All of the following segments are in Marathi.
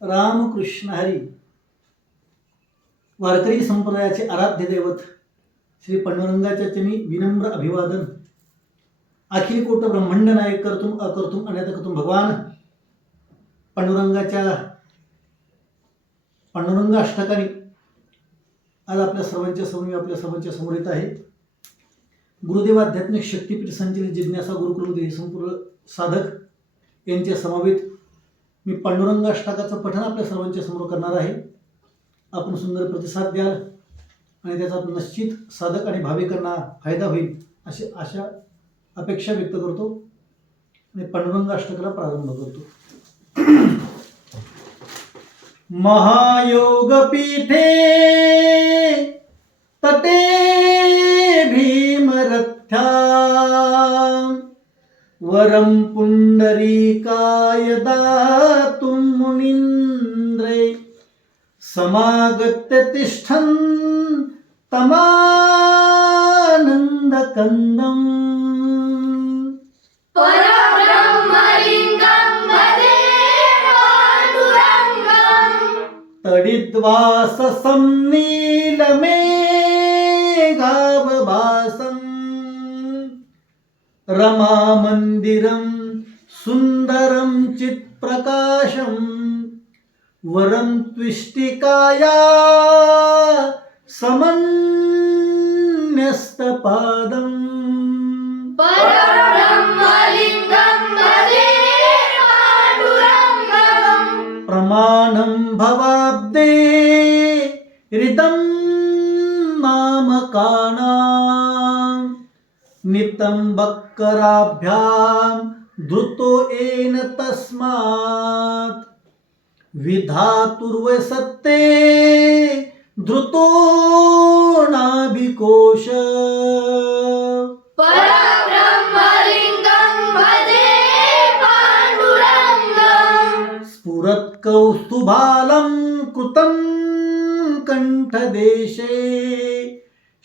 रामकृष्ण हरी. वारकरी संप्रदायाचे आराध्य दैवत श्री पांडुरंगाच्या चरणी विनम्र अभिवादन. अखिल कोट ब्रह्मांड नायक कर्तुम अकर्तुम अनंतकर्तुम भगवान पांडुरंगाच्या पांडुरंग अष्टकाने आज आपल्या सर्वांच्या समोर येत आहे. गुरुदेव आध्यात्मिक शक्तीपीठ संचलित जिज्ञासा गुरुकुलमध्ये संपूर्ण साधक यांच्या समवेत मी पांडुरंग अष्टकाचं पठण आपल्या सर्वांच्या समोर करणार आहे. आपण सुंदर प्रतिसाद द्याल आणि त्याचा निश्चित साधक आणि भाविकांना फायदा होईल अशी आशा अपेक्षा व्यक्त करतो आणि पांडुरंग अष्टकाला प्रारंभ करतो. महायोग पीठे तटे भीमरथ्या वरम पुंडरीकाय दातुं मुनीन्द्रे समागत्य तिष्ठन् तमानन्दकन्दम् परब्रह्मलिङ्गं भजे पाण्डुरङ्गं तडिद्वाससं नीलमेघावभासम् रमामन्दिरं सुन्दरं चित्प्रकाशं वरं त्विष्टिकाया समन्यस्तपादम् परब्रह्मलिङ्गं भजे पाण्डुरङ्गं प्रमाणं भवाब्दे ऋतं नामकानां नितं बक्कराभ्यां धृतो येन तस्मात् विधातुर्वसत्ते धृतो नाभिकोश परब्रह्मलिङ्गं भजे पाण्डुरङ्गं स्फुरत्कौस्तुभालं कृतं कण्ठदेशे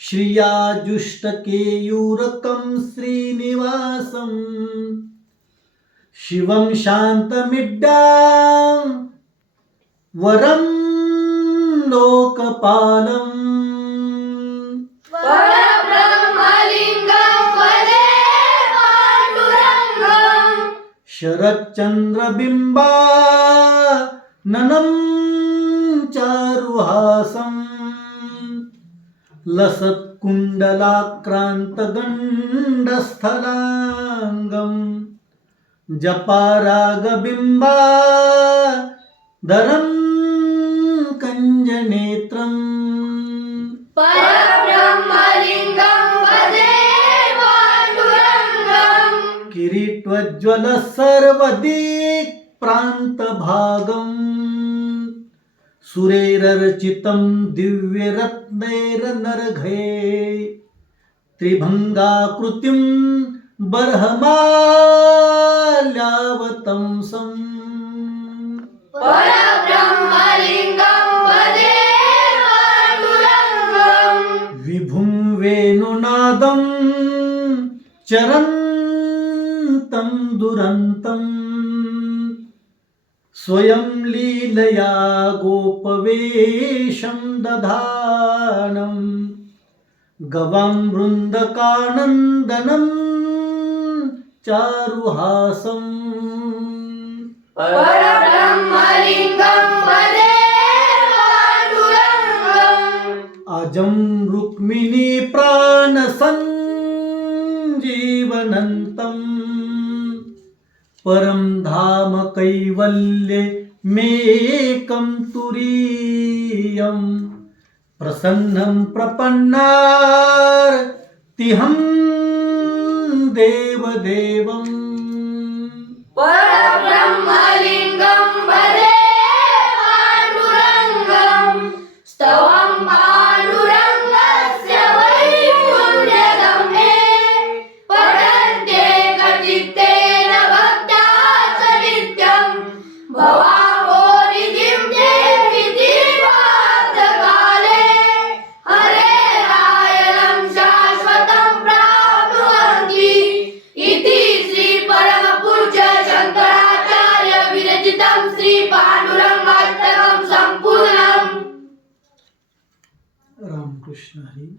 श्रियाजुष्टकेयूरकं श्रीनिवासं शिवं शान्तमिड्डां वरं लोकपालम् परब्रह्मलिङ्गं भजे पाण्डुरङ्गं शरच्चन्द्रबिम्बा ननं चारुहासं लसत्कुण्डलाक्रान्तगण्डस्थलाङ्गं जपारागबिम्बा धरं कञ्जनेत्रम् परब्रह्मलिङ्गं भजे पाण्डुरङ्गं किरीटोज्ज्वल सर्वदिक् प्रान्तभागम् सुरेरर्चितं दिव्यरत्नैरनर्घे त्रिभङ्गाकृतिं बर्हमाल्यावतंसम् परब्रह्मलिङ्गं भजे पाण्डुरङ्गं विभुं वेणुनादं चरन्तं दुरन्तं स्वयं लीलया गोपवेशं दधानं गवां वृन्दकानन्दनं चारुहासम् परब्रह्मलिङ्गं भजे पाण्डुरङ्गं अजं रुक्मिणी प्राणसञ्जीवनन्तं परं धाम कैवल्ये मेकं तुरीयं प्रसन्नं प्रपन्नार्तिहं देवदेवम् परब्रह्मलिङ्गं भजे पाण्डुरङ्गं स्तवं पाण्डुरङ्गस्य वैकुण्ठगम्ये पठन्ते कचित्तेन भक्त्या च नित्यं भवामोनिधिं देवि दीर्घान्तकाले हरेरायणं शाश्वतं प्राप्नुवन्ति इति श्री परमपूज्य शङ्कराचार्य विरचितं रामकृष्ण हरी.